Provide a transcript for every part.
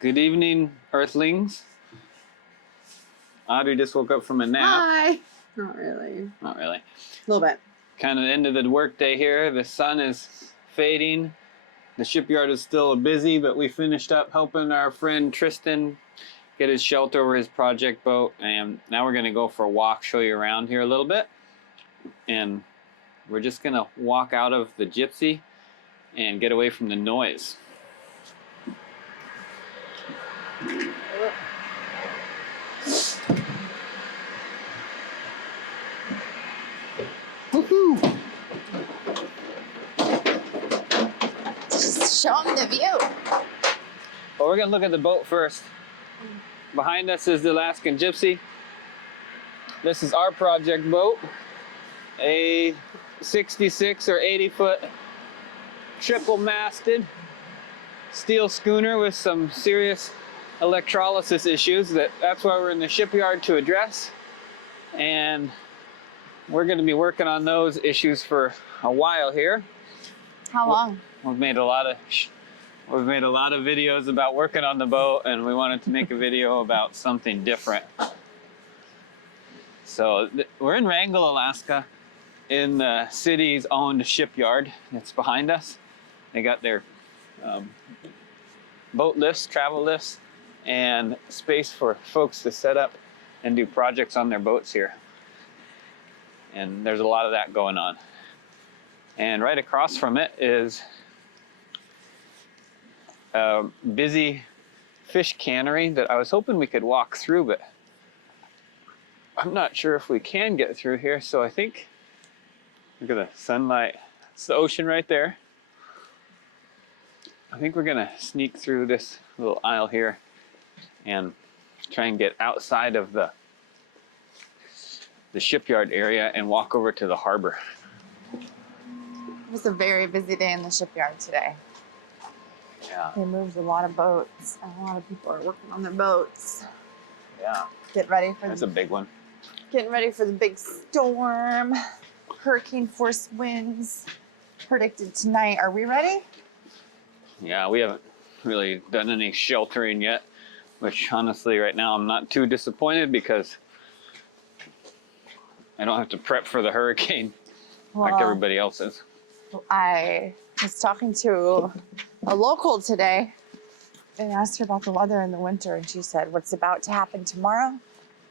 Good evening, Earthlings. Audrey just woke up from a nap. Hi. Not really. Not really. A little bit. Kind of the end of the workday here. The sun is fading. The shipyard is still busy, but we finished up helping our friend Tristan get his shelter over his project boat. And now we're going to go for a walk, show you around here a little bit. And we're just going to walk out of the Gypsy and get away from the noise. Woohoo! Just show them the view. Well, we're gonna look at the boat first. Behind us is the Alaskan Gypsy. This is our project boat. A 66 or 80 foot triple masted steel schooner with some serious electrolysis issues. That's why we're in the shipyard to address. And we're going to be working on those issues for a while here. How long? We've made a lot of videos about working on the boat, and we wanted to make a video about something different. So we're in Wrangell, Alaska, in the city's owned shipyard that's behind us. They got their boat lifts, travel lifts, and space for folks to set up and do projects on their boats here. And there's a lot of that going on. And right across from it is a busy fish cannery that I was hoping we could walk through, but I'm not sure if we can get through here. So I think, look at the sunlight. It's the ocean right there. I think we're gonna sneak through this little aisle here and try and get outside of the shipyard area and walk over to the harbor. It was a very busy day in the shipyard today. Yeah. They moved a lot of boats, and a lot of people are working on their boats. Yeah. Getting ready for That's a big one. Getting ready for the big storm. Hurricane force winds predicted tonight. Are we ready? Yeah, we haven't really done any sheltering yet, which honestly right now I'm not too disappointed because I don't have to prep for the hurricane like everybody else is. I was talking to a local today and asked her about the weather in the winter, and she said, what's about to happen tomorrow,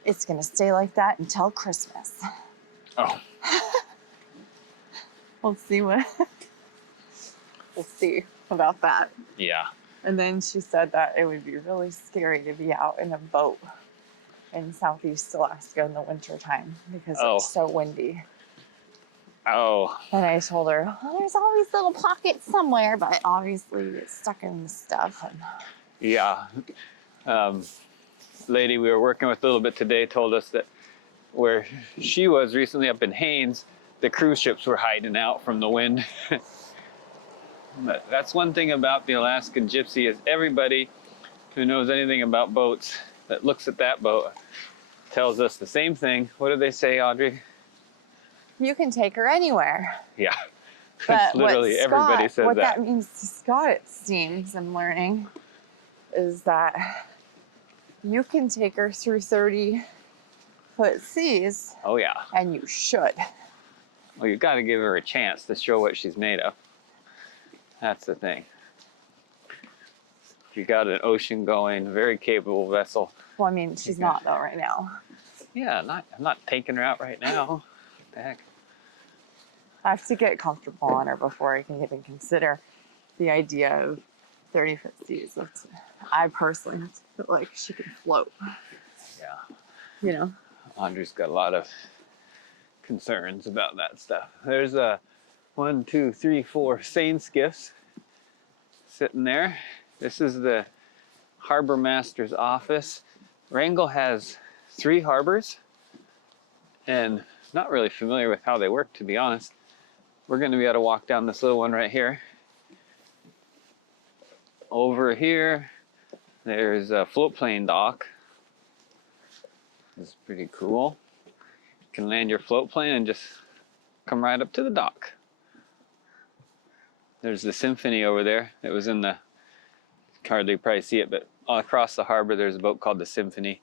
it's going to stay like that until Christmas. Oh. We'll see about that. Yeah. And then she said that it would be really scary to be out in a boat in Southeast Alaska in the wintertime because it's so windy. Oh. And I told her, well, there's always little pockets somewhere, but obviously it's stuck in the stuff. And yeah. Lady we were working with a little bit today told us that where she was recently up in Haines, the cruise ships were hiding out from the wind. But that's one thing about the Alaskan Gypsy is everybody who knows anything about boats that looks at that boat tells us the same thing. What do they say, Audrey? you can take her anywhere. Yeah. But literally everybody says what that. That means to Scott, it seems, I'm learning, is that you can take her through 30-foot seas. Oh, yeah. And you should. Well, you've got to give her a chance to show what she's made of. That's the thing. You got an ocean going, very capable vessel. Well, I mean, she's not though right now. Yeah, I'm not taking her out right now. What the heck? I have to get comfortable on her before I can even consider the idea of 30-foot seas. I personally have to feel like she can float. Yeah. You know? Audrey's got a lot of concerns about that stuff. There's a 1, 2, 3, 4 seine skiffs sitting there. This is the harbor master's office. Wrangell has 3 harbors, and not really familiar with how they work, to be honest. We're going to be able to walk down this little one right here. Over here, there's a floatplane dock. This is pretty cool. You can land your floatplane and just come right up to the dock. There's the Symphony over there. It was in the hardly probably see it, but all across the harbor there's a boat called the Symphony.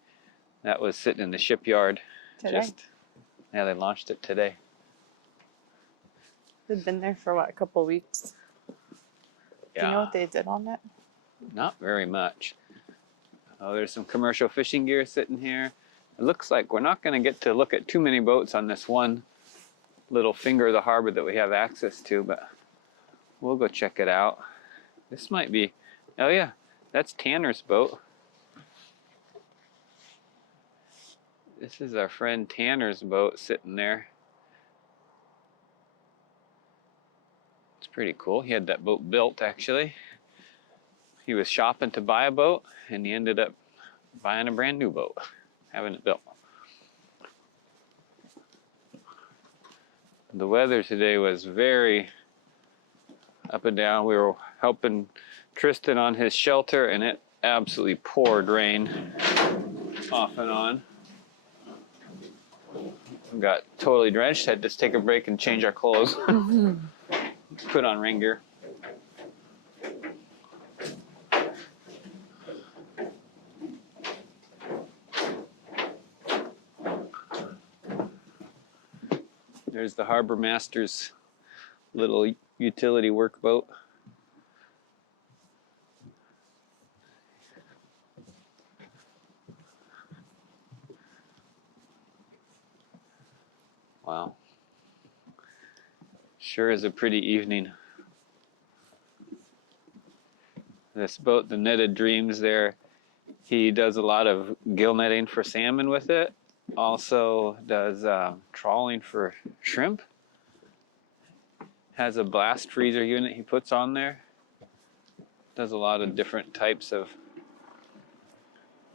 That was sitting in the shipyard. Today? Yeah, they launched it today. They've been there for what, a couple weeks? Yeah. Do you know what they did on it? Not very much. Oh, there's some commercial fishing gear sitting here. It looks like we're not going to get to look at too many boats on this one little finger of the harbor that we have access to, but we'll go check it out. This might be, oh yeah, that's Tanner's boat. This is our friend Tanner's boat sitting there. It's pretty cool. He had that boat built actually. He was shopping to buy a boat and he ended up buying a brand new boat, having it built. The weather today was very up and down. We were helping Tristan on his shelter and it absolutely poured rain off and on. We got totally drenched, had to take a break and change our clothes. Put on rain gear. There's the harbor master's little utility workboat. Wow. Sure is a pretty evening. This boat, the Netted Dreams there, he does a lot of gill netting for salmon with it. Also does trawling for shrimp. Has a blast freezer unit he puts on there. Does a lot of different types of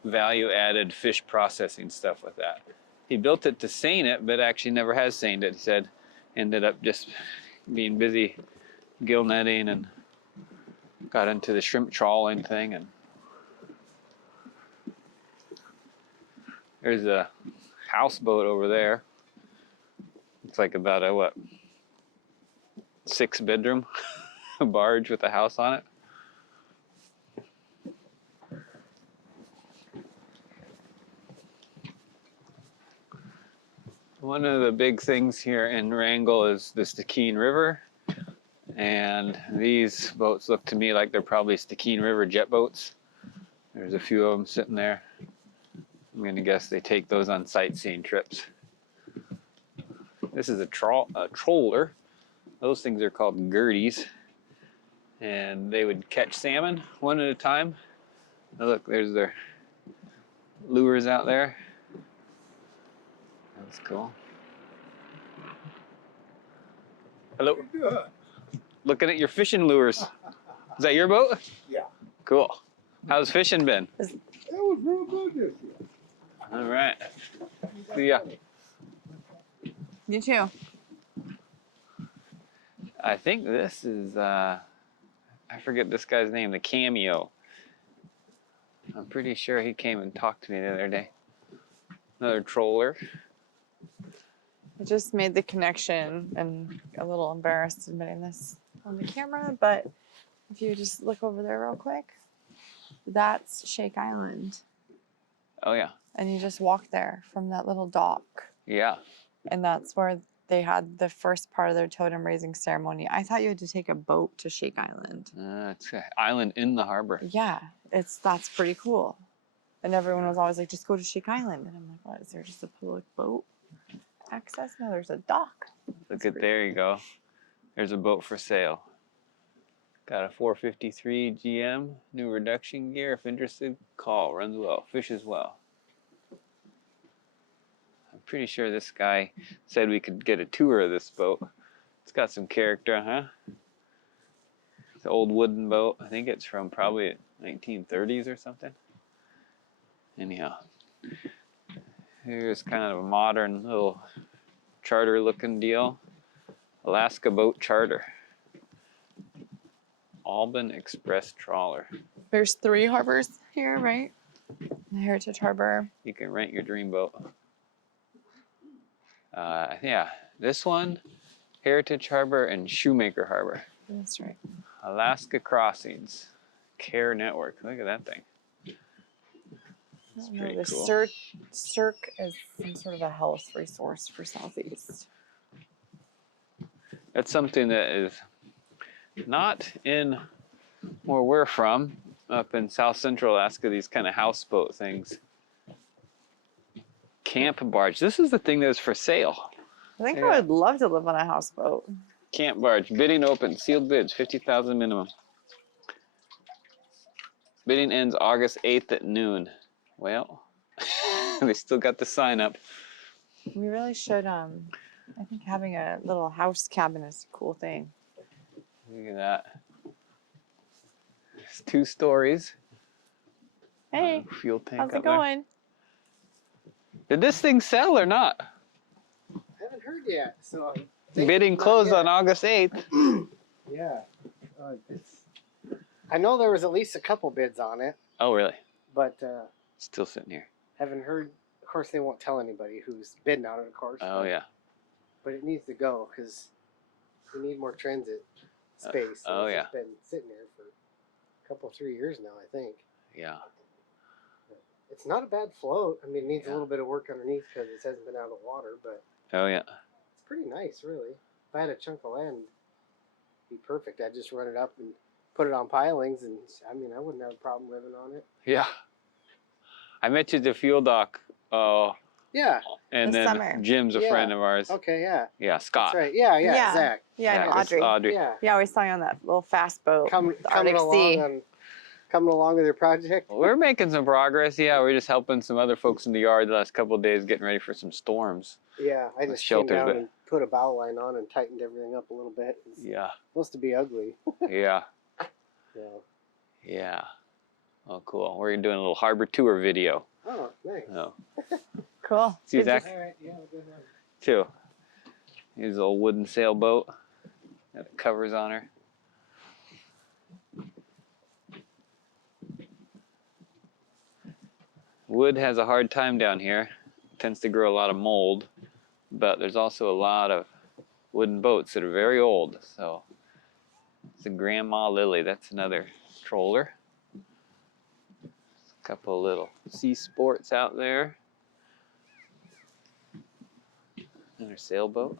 value-added fish processing stuff with that. He built it to seine it, but actually never has seined it. He said, ended up just being busy gill netting and got into the shrimp trawling thing. And there's a houseboat over there. It's like about a what, 6-bedroom a barge with a house on it. One of the big things here in Wrangell is the Stikine River, and these boats look to me like they're probably Stikine River jet boats. There's a few of them sitting there. I'm gonna guess they take those on sightseeing trips. This is a trawler. Those things are called gerties, and they would catch salmon one at a time. Now look, there's their lures out there. That's cool. Hello. Looking at your fishing lures. Is that your boat? Yeah. Cool. How's fishing been? It was real good this year. All right. See ya. You too. I think this is, I forget this guy's name, the Cameo. I'm pretty sure he came and talked to me the other day. Another trawler. I just made the connection and a little embarrassed admitting this on the camera, but if you just look over there real quick, that's Shake Island. Oh yeah. And you just walk there from that little dock. Yeah. And that's where they had the first part of their totem raising ceremony. I thought you had to take a boat to Shake Island. It's an island in the harbor. Yeah, that's pretty cool. And everyone was always like, just go to Shake Island. And I'm like, what, is there just a public boat access? No, there's a dock. Look at, there you go. There's a boat for sale. Got a 453 GM, new reduction gear. If interested, call. Runs well, fishes well. I'm pretty sure this guy said we could get a tour of this boat. It's got some character, huh? It's an old wooden boat. I think it's from probably 1930s or something. Anyhow, here's kind of a modern little charter looking deal. Alaska Boat Charter. Alban Express Trawler. There's 3 harbors here, right? The Heritage Harbor. You can rent your dream boat. Yeah, this one, Heritage Harbor and Shoemaker Harbor. That's right. Alaska Crossings, Care Network. Look at that thing. It's pretty The cool. Cirque is some sort of a health resource for Southeast. That's something that is not in where we're from, up in South Central Alaska, these kind of houseboat things. Camp barge. This is the thing that's for sale. I think Yeah. I would love to live on a houseboat. Camp barge. Bidding open. Sealed bids. 50,000 minimum. Bidding ends August 8th at noon. Well, they still got the sign up. We really should. I think having a little house cabin is a cool thing. Look at that. It's 2 stories. Hey, Fuel tank how's up it there. going? Did this thing sell or not? I haven't heard yet, so. Bidding closed on August 8th. Yeah. I know there was at least a couple bids on it, Oh, really? but Still sitting here. haven't heard. Of course, they won't tell anybody who's bidding on it, of course. Oh, yeah. But it needs to go because we need more transit space. oh, yeah. It's been sitting there for a couple, 3 years now, I think. Yeah. It's not a bad float. I mean, it needs Yeah. a little bit of work underneath because it hasn't been out of the water, but Oh, yeah. it's pretty nice, really. If I had a chunk of land, it'd be perfect. I'd just run it up and put it on pilings, and I mean, I wouldn't have a problem living on it. Yeah. I met you at the fuel dock. Yeah. And This then summer. Jim's a Yeah. friend of ours. Okay. Yeah. Yeah, Scott. That's right. Yeah. Yeah. Yeah. Zach. Yeah, Yeah, and this is Audrey. Audrey. Yeah. Yeah, we saw you on that little fast boat. Coming the Arctic along Sea. coming along with your project. We're making some progress. Yeah, we're just helping some other folks in the yard the last couple of days getting ready for some storms. Yeah. I The just came shelters, down but- and put a bow line on and tightened everything up a little bit. It's Yeah. supposed to be ugly. Yeah. Yeah. Yeah. Oh, cool. We're doing a little harbor tour video. Oh, nice. Oh. Cool. See Good to Zach? All right. Yeah. Good one. Too. Here's a old wooden sailboat. Got the covers on her. Wood has a hard time down here. Tends to grow a lot of mold, but there's also a lot of wooden boats that are very old. So it's a Grandma Lily. That's another trawler. A couple of little sea sports out there. Another sailboat.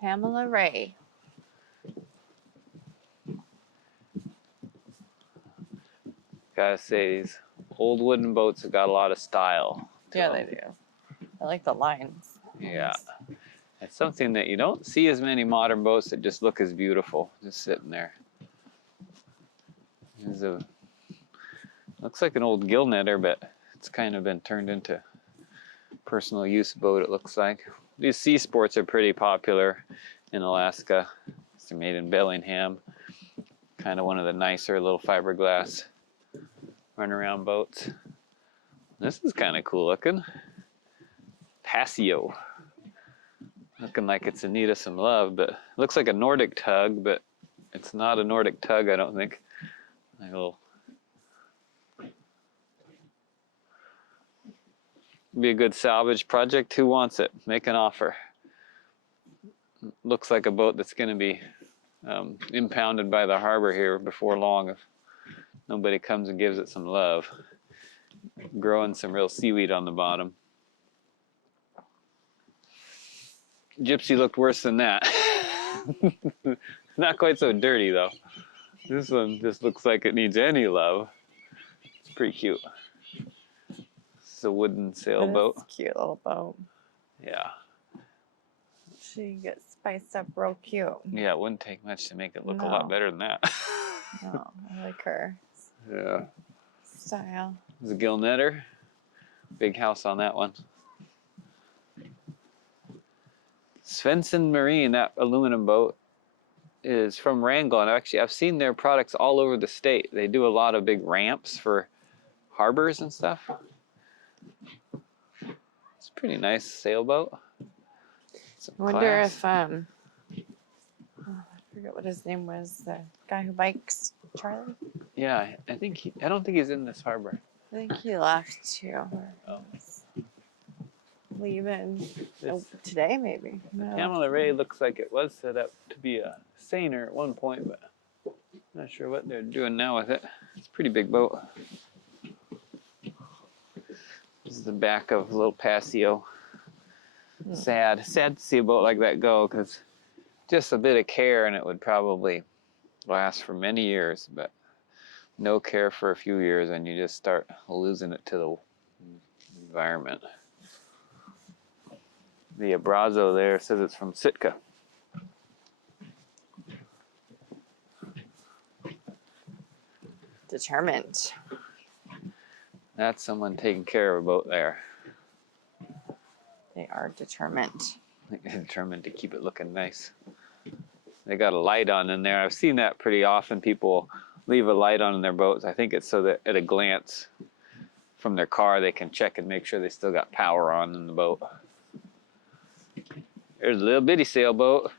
Pamela Ray. Gotta say, these old wooden boats have got a lot of style. to Yeah, them. they do. I like the lines. Yeah. It's something that you don't see as many modern boats that just look as beautiful, just sitting there. There's a, looks like an old gillnetter, but it's kind of been turned into personal use boat, it looks like. These sea sports are pretty popular in Alaska. They're made in Bellingham. Kind of one of the nicer little fiberglass runaround boats. This is kind of cool looking. Passio. Looking like it's in need of some love, but it looks like a Nordic tug, but it's not a Nordic tug, I don't think. Like a little... Be a good salvage project. Who wants it? Make an offer. Looks like a boat that's going to be impounded by the harbor here before long if nobody comes and gives it some love. Growing some real seaweed on the bottom. Gypsy looked worse than that. Not quite so dirty though. This one just looks like it needs any love. It's pretty cute. It's a wooden sailboat. It's a cute little boat. Yeah. She gets spiced up real cute. Yeah, it wouldn't take much to make it look a No. lot better than that. Oh, I like her Yeah. style. There's a gillnetter. Big house on that one. Swenson Marine, that aluminum boat, is from Wrangell, and actually I've seen their products all over the state. They do a lot of big ramps for harbors and stuff. It's a pretty nice sailboat. Some I wonder class. if I forget what his name was, the guy who bikes, Charlie. Yeah, I don't think he's in this harbor. I think he left too. Oh. Leaving This today maybe. No. Pamela Ray looks like it was set up to be a seiner at one point, but not sure what they're doing now with it. It's a pretty big boat. This is the back of a little patio. Sad to see a boat like that go, because just a bit of care and it would probably last for many years, but no care for a few years and you just start losing it to the environment. The abrazo there says it's from Sitka. Determined. That's someone taking care of a boat there. They are determined. Determined to keep it looking nice. They got a light on in there. I've seen that pretty often. People leave a light on in their boats. I think it's so that at a glance from their car they can check and make sure they still got power on in the boat. There's a little bitty sailboat.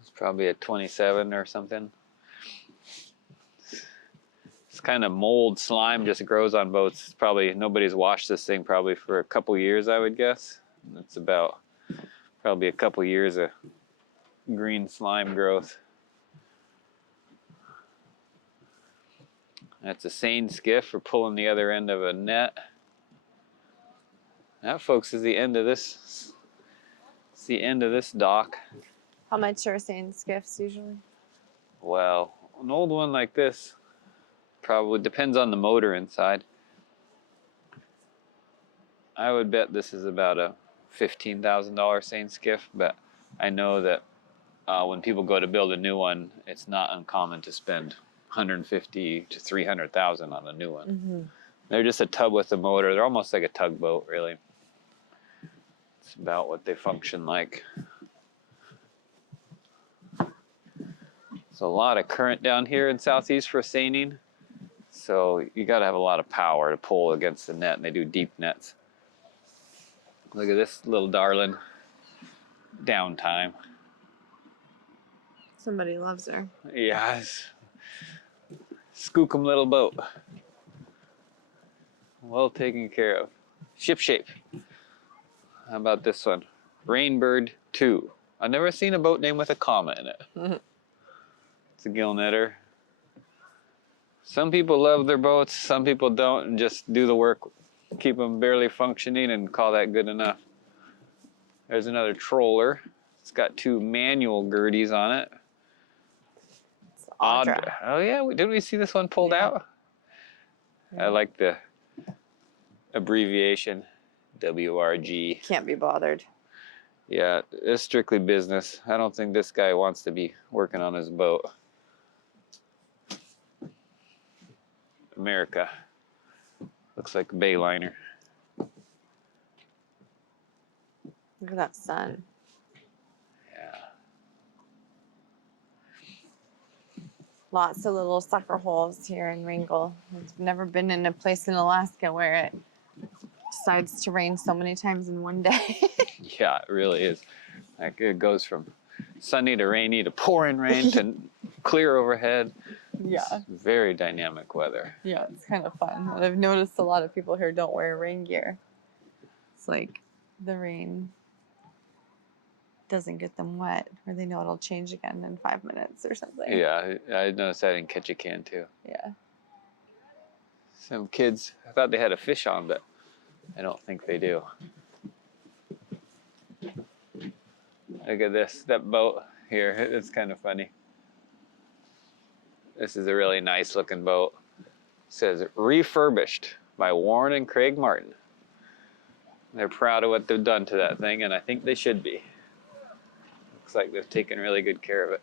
It's probably a 27 or something. It's kind of mold slime just grows on boats. It's probably nobody's washed this thing probably for a couple years, I would guess. It's about probably a couple years of green slime growth. That's a seine skiff for pulling the other end of a net. That, folks, is the end of this. It's the end of this dock. How much are seine skiffs usually? Well, an old one like this probably depends on the motor inside. I would bet this is about a $15,000 seine skiff, but I know that when people go to build a new one, it's not uncommon to spend $150,000 to $300,000 on a new one. Mm-hmm. They're just a tub with a motor. They're almost like a tugboat, really. It's about what they function like. There's a lot of current down here in Southeast for seining, so you got to have a lot of power to pull against the net, and they do deep nets. Look at this little darling. Downtime. Somebody loves her. Yes. Skookum little boat. Well taken care of. Ship shape. How about this one? Rainbird 2. I've never seen a boat name with a comma in it. Mm-hmm. It's a gillnetter. Some people love their boats, some people don't, and just do the work, keep them barely functioning and call that good enough. There's another trawler. It's got 2 manual girdies on it. It's Audra. Oh yeah, didn't we see this one pulled out? I like the abbreviation, WRG. Can't be bothered. Yeah, it's strictly business. I don't think this guy wants to be working on his boat. America. Looks like a bayliner. Look at that sun. Yeah. Lots of little sucker holes here in Wrangell. I've never been in a place in Alaska where it decides to rain so many times in one day. Yeah, it really is. Like it goes from sunny to rainy to pouring rain to clear overhead. Yeah. It's very dynamic weather. Yeah, it's kind of fun. And I've noticed a lot of people here don't wear rain gear. It's like the rain doesn't get them wet, or they know it'll change again in 5 minutes or something. Yeah, I noticed that in Ketchikan too. Yeah. Some kids, I thought they had a fish on, but I don't think they do. Look at this, that boat here. It's kind of funny. This is a really nice looking boat. It says Refurbished by Warren and Craig Martin. They're proud of what they've done to that thing, and I think they should be. Looks like they've taken really good care of it.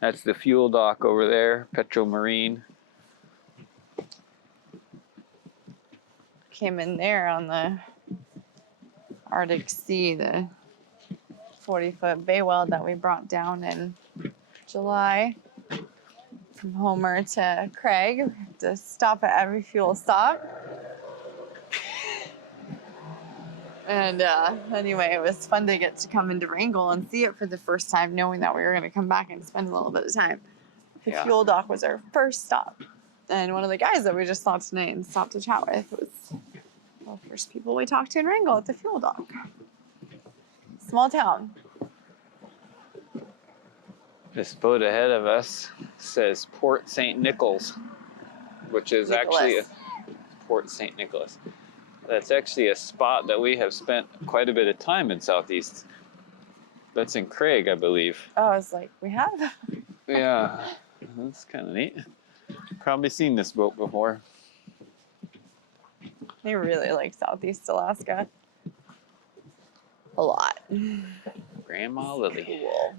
That's the fuel dock over there, Marine. Came in there on the Arctic Sea, the 40-foot bay weld that we brought down in July from Homer to Craig. We have to stop at every fuel stop. And anyway, it was fun to get to come into Wrangell and see it for the first time, knowing that we were going to come back and spend a little bit of time. The fuel dock was our first stop. And one of the guys that we just saw tonight and stopped to chat with was Well, first people we talked to in Wrangell at the fuel dock. Small town. This boat ahead of us says Port St. Nicholas, which is actually Port St. Nicholas. That's actually a spot that we have spent quite a bit of time in Southeast. That's in Craig, I believe. Oh, I was like, we have? Yeah, that's kind of neat. Probably seen this boat before. I really like Southeast Alaska. A lot. Grandma Lily. Cool.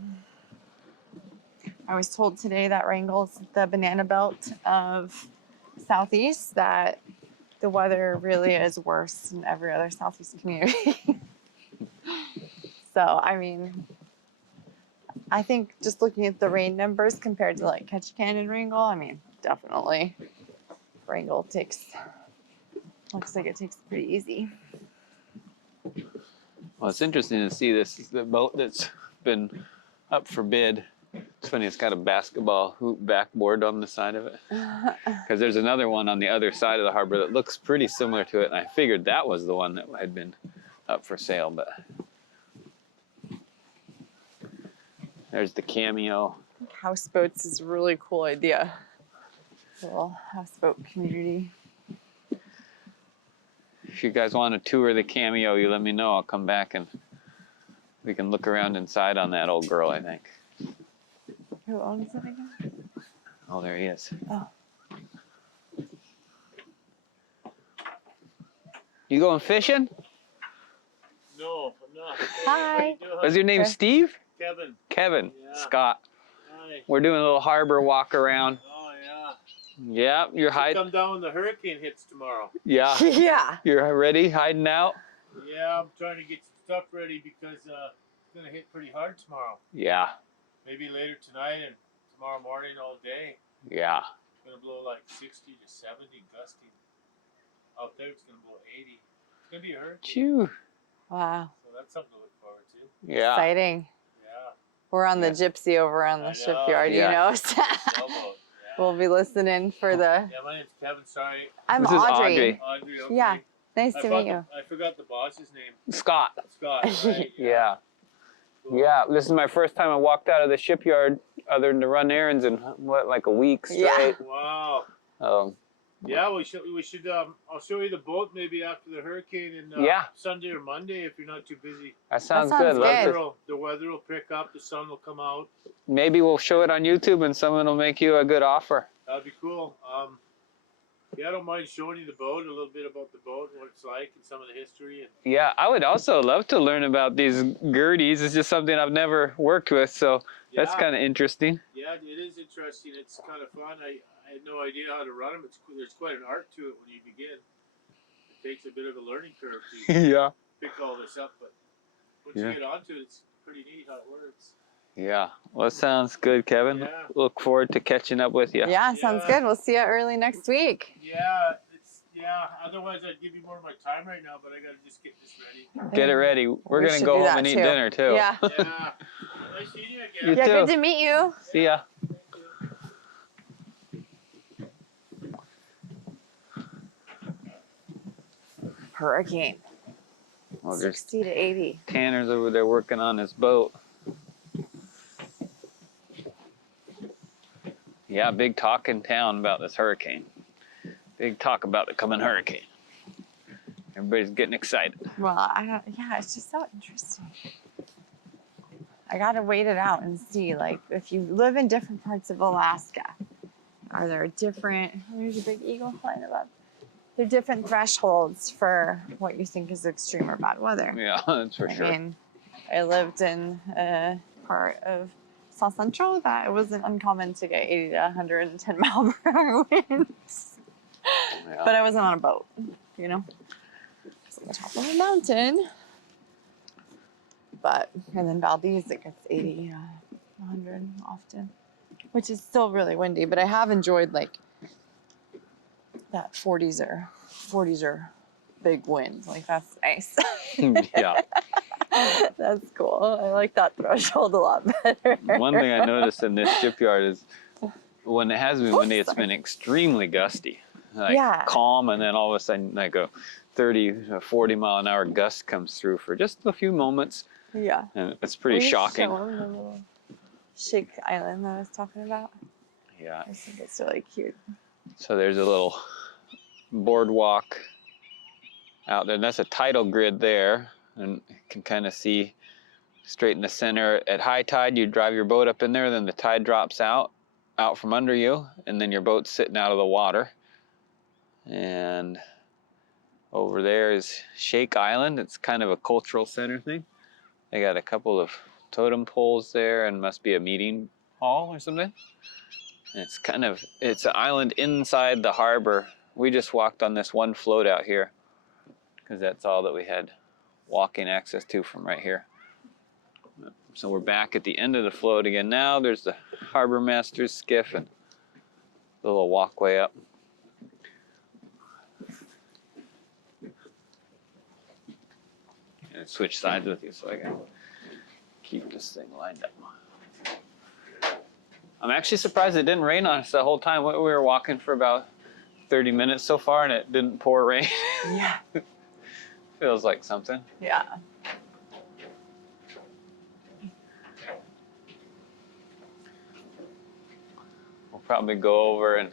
I was told today that Wrangell's the banana belt of Southeast, that the weather really is worse than every other Southeast community. So, I mean, I think just looking at the rain numbers compared to like Ketchikan and Wrangell, I mean, definitely Wrangell looks like it takes it pretty easy. Well, it's interesting to see this. The boat that's been up for bid. It's funny, it's got a basketball hoop backboard on the side of it. Because there's another one on the other side of the harbor that looks pretty similar to it, and I figured that was the one that had been up for sale, but there's the Cameo. Houseboats is a really cool idea. Little houseboat community. If you guys want to tour the Cameo, you let me know. I'll come back and we can look around inside on that old girl, I think. Who owns it again? Oh, there he is. Oh. You going fishing? No, I'm not. Hi. Was your name Okay. Steve? Kevin. Kevin. Yeah. Scott. Hi. We're doing a little harbor walk around. Oh, yeah. Yeah, you're Should hiding. come down when the hurricane hits tomorrow. Yeah, Yeah. you're ready, hiding out. Yeah, I'm trying to get some stuff ready because it's going to hit pretty hard tomorrow. Yeah, Maybe later tonight and tomorrow morning all day. yeah. It's going to blow like 60 to 70 gusting. Out there it's going to blow 80. It's going to be a hurricane. Chew. Wow. So that's something to look forward to. Yeah. Exciting. Yeah. We're on the Gypsy over on I the know. shipyard, Yeah. you know. Sailboat. Yeah. We'll be listening for the. Yeah, my name's Kevin. Sorry. I'm This is Audrey. Audrey. Okay. Yeah. Nice to meet you. I forgot the boss's name. Scott. Scott, right? Yeah. Cool. Yeah, this is my first time I walked out of the shipyard other than to run errands in, what, like a week straight? Yeah. Wow. Um, Yeah, we should. I'll show you the boat maybe after the hurricane and Yeah. Sunday or Monday if you're not too busy. that sounds sounds good. Love good. to- The weather will pick up. The sun will come out. Maybe we'll show it on YouTube and someone will make you a good offer. That'd be cool. Yeah, I don't mind showing you the boat, a little bit about the boat and what it's like and some of the history. And Yeah, I would also love to learn about these girdies. It's just something I've never worked with, so that's yeah, kind of interesting. Yeah, it is interesting. It's kind of fun. I had no idea how to run them. There's quite an art to it when you begin. It takes a bit of a learning curve to Yeah. pick all this up, but once Yeah. you get onto it, it's pretty neat how it works. Yeah. Well, it sounds good, Kevin. Yeah. Look forward to catching up with you. Yeah, sounds Yeah. good. We'll see you early next week. Yeah. Otherwise, I'd give you more of my time right now, but I gotta just get this ready. Get it ready. We're We going to should go do home that and eat too. dinner, too. Yeah. Yeah. Nice seeing you again. You Yeah, too. good to meet you. See ya. Hurricane. Well, there's 60 to 80. Tanner's over there working on his boat. Yeah, big talk in town about this hurricane. Big talk about the coming hurricane. Everybody's getting excited. Well, yeah, it's just so interesting. I gotta wait it out and see, like, if you live in different parts of Alaska, are there different, there's a big eagle flying above. There are different thresholds for what you think is extreme or bad weather. Yeah, that's for I sure. mean, I lived in a part of South Central that it wasn't uncommon to get 80 to 110 mile per hour winds. Yeah. But I wasn't on a boat, you know? It's on the top of a mountain. But, and then Valdez, it gets 80, 100 often, which is still really windy. But I have enjoyed, like, that 40s are big wind. Like, that's nice. Yeah. That's cool. I like that threshold a lot better. One thing I noticed in this shipyard is when it has been windy, it's been extremely gusty. Like Yeah. calm, and then all of a sudden, like a 30 to 40 mile an hour gust comes through for just a few moments. Yeah. And it's pretty Will you shocking. show 'em the little shake island that I was talking about? Yeah. I think it's really cute. So there's a little boardwalk out there. And that's a tidal grid there. And you can kind of see straight in the center. At high tide, you drive your boat up in there, then the tide drops out from under you, and then your boat's sitting out of the water. And over there is Shake Island. It's kind of a cultural center thing. They got a couple of totem poles there and must be a meeting hall or something. And it's an island inside the harbor. We just walked on this one float out here because that's all that we had walking access to from right here. So we're back at the end of the float again now. There's the harbor master's skiff and the little walkway up. And switch sides with you so I can keep this thing lined up. I'm actually surprised it didn't rain on us the whole time. We were walking for about 30 minutes so far and it didn't pour rain. Yeah. Feels like something. Yeah. We'll probably go over and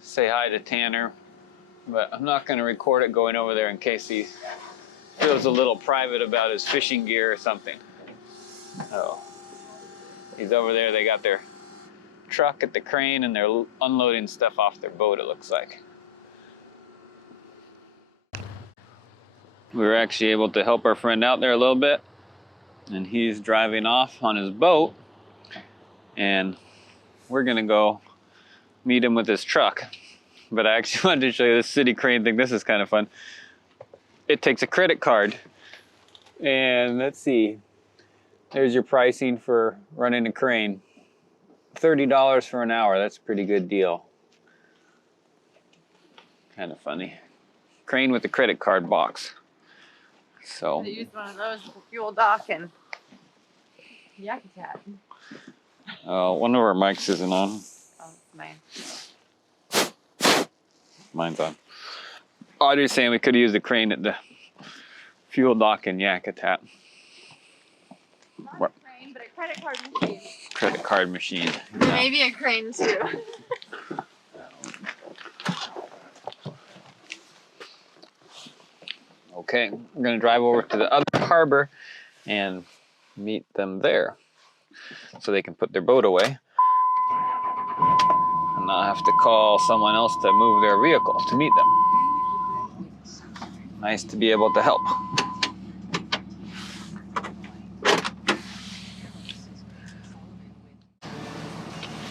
say hi to Tanner, but I'm not going to record it going over there in case he feels a little private about his fishing gear or something. So he's over there. They got their truck at the crane and they're unloading stuff off their boat, it looks like. We were actually able to help our friend out there a little bit, and he's driving off on his boat, and we're gonna go meet him with his truck. But I actually wanted to show you this city crane thing. This is kind of fun. It takes a credit card, and let's see, there's your pricing for running a crane. $30 for an hour. That's a pretty good deal. Kind of funny. Crane with a credit card box. So I used one of those for fuel dock and Yakutat. one of our mics isn't on. Oh, mine. Mine's on. Audrey's saying we could have used the crane at the fuel dock in Yakutat. Not What? a crane, but a credit card machine. Credit card machine. Maybe a crane too. Okay, we're gonna drive over to the other harbor and meet them there so they can put their boat away and not have to call someone else to move their vehicle to meet them. Nice to be able to help.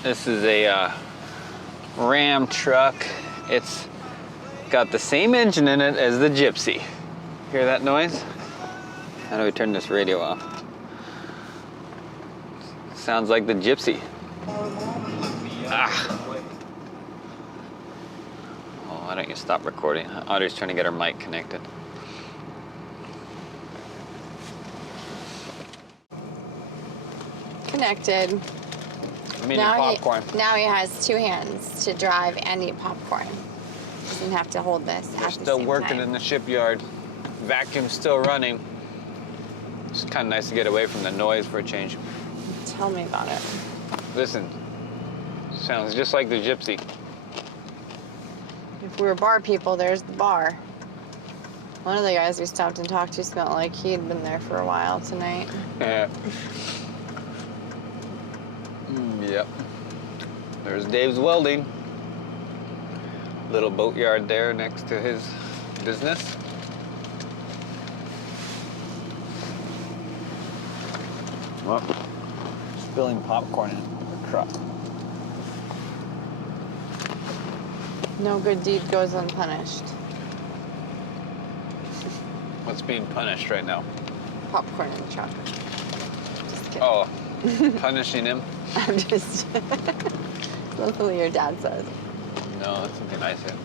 This is a Ram truck. It's got the same engine in it as the Gypsy. Hear that noise? How do we turn this radio off? Sounds like the Gypsy. Ah. Oh, why don't you stop recording? Audrey's trying to get her mic connected. Connected. Mini popcorn. Now he has two hands to drive and eat popcorn. Doesn't have to hold this We're at the still same working time. in the shipyard. Vacuum's still running. It's kind of nice to get away from the noise for a change. Tell me about it. Listen, sounds just like the Gypsy. If we were bar people, there's the bar. One of the guys we stopped and talked to smelled like he had been there for a while tonight. Yeah. Yep. There's Dave's Welding. Little boatyard there next to his business. Well, spilling popcorn in the truck. No good deed goes unpunished. What's being punished right now? Popcorn in the truck. Just kidding. Oh, punishing him? I'm just. That's what your dad says. No, that's something I said.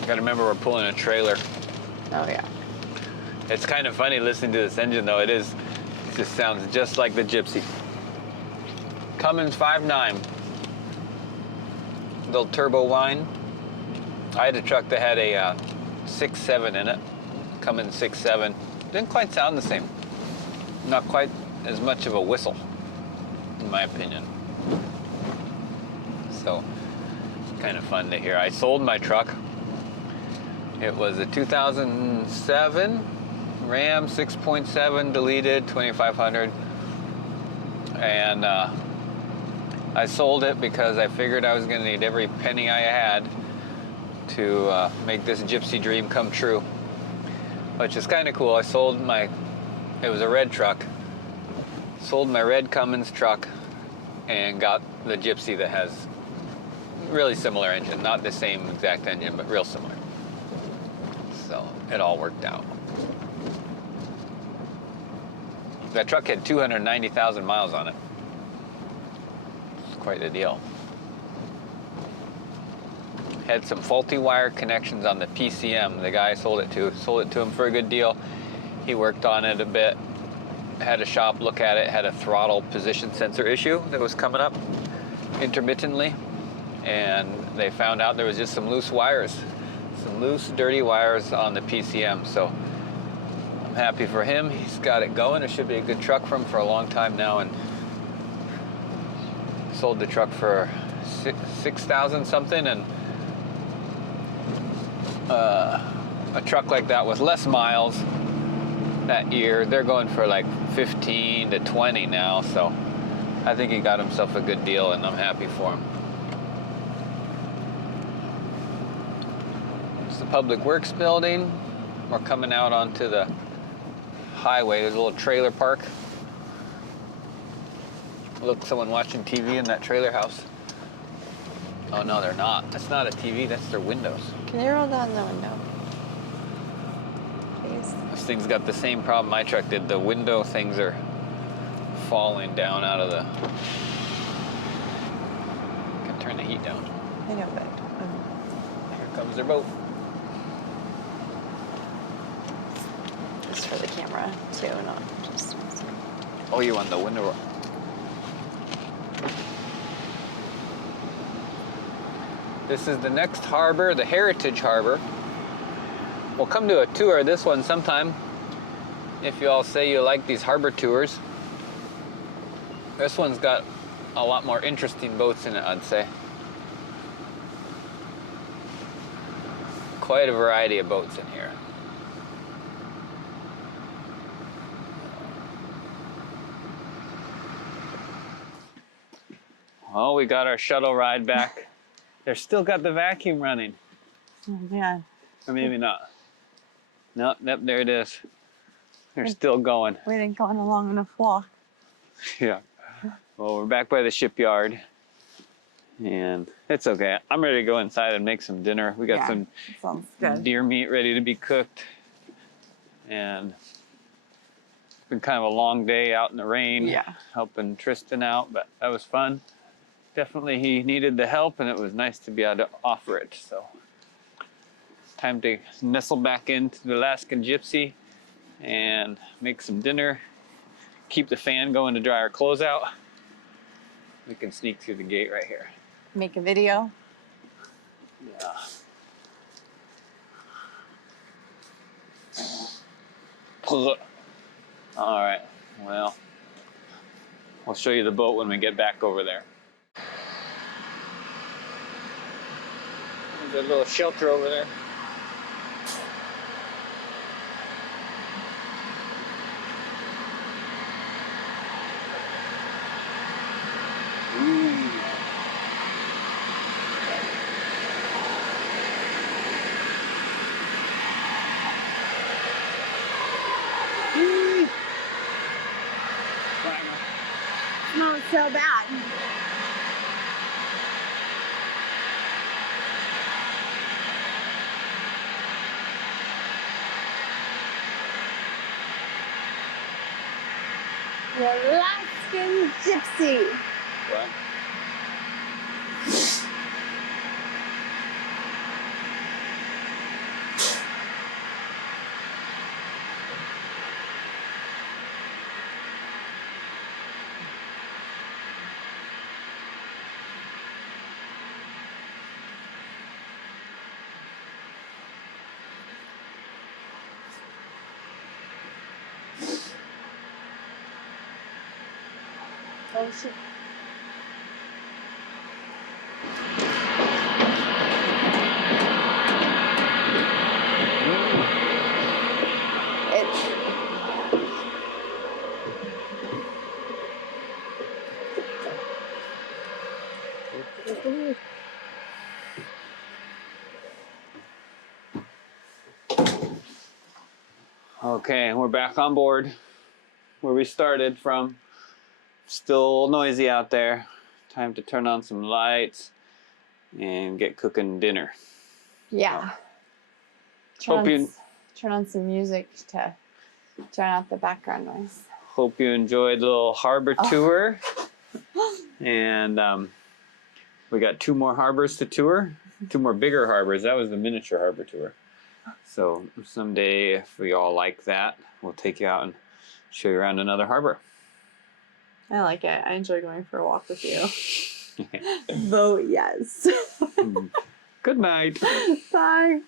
You gotta remember we're pulling a trailer. Oh, yeah. It's kind of funny listening to this engine though. It just sounds just like the Gypsy. Cummins 5.9. Little turbo whine. I had a truck that had a 6.7 in it, Cummins 6.7. Didn't quite sound the same. Not quite as much of a whistle, in my opinion. So, kind of fun to hear. I sold my truck. It was a 2007 Ram 6.7 deleted 2500, and I sold it because I figured I was going to need every penny I had to make this gypsy dream come true, which is kind of cool. I sold it was a red truck, sold my red Cummins truck, and got the gypsy that has really similar engine, not the same exact engine, but real similar. So it all worked out. That truck had 290,000 miles on it. It's quite a deal. Had some faulty wire connections on the PCM. The guy I sold it to him for a good deal. He worked on it a bit, had a shop look at it, had a throttle position sensor issue that was coming up intermittently, and they found out there was just some loose wires, some loose, dirty wires on the PCM. So I'm happy for him. He's got it going. It should be a good truck for him for a long time now, and sold the truck for 6,000 something, and a truck like that with less miles that year, they're going for like 15 to 20 now. So I think he got himself a good deal, and I'm happy for him. It's the Public Works building. We're coming out onto the highway. There's a little trailer park. Look, someone watching TV in that trailer house. Oh no, they're not. That's not a TV, that's their windows. Can you roll down the window? Please. This thing's got the same problem my truck did. The window things are falling down out of the... Can turn the heat down. I know, but Here comes their boat. it's for the camera too, not just. Oh, you want the window? This is the next harbor, the Heritage Harbor. We'll come to a tour of this one sometime, if you all say you like these harbor tours. This one's got a lot more interesting boats in it, I'd say. Quite a variety of boats in here. Well, we got our shuttle ride back. They're still got the vacuum running. Oh man. Or maybe not. No, yep, there it is. They're still going. We didn't go on a long enough walk. Yeah. Well, we're back by the shipyard. And it's okay. I'm ready to go inside and make some dinner. We got some sounds good. deer meat ready to be cooked. And it's been kind of a long day out in the rain. Yeah. Helping Tristan out, but that was fun. Definitely he needed the help, and it was nice to be able to offer it. So time to nestle back into the Alaskan Gypsy and make some dinner. Keep the fan going to dry our clothes out. We can sneak through the gate right here. Make a video. Yeah. All right, well, we'll show you the boat when we get back over there. There's a little shelter over there. Ooh. Not so bad. The Alaskan Gypsy. What? Oh shit. It's Okay, we're back on board where we started from. Still noisy out there. Time to turn on some lights and get cooking dinner. yeah. Hope you Turn on some music to drown out the background noise. hope you enjoyed the little harbor tour. And we got 2 more harbors to tour. 2 more bigger harbors. That was the miniature harbor tour. So someday, if we all like that, we'll take you out and show you around another harbor. I like it. I enjoy going for a walk with you. Vote yes. Good night. Bye.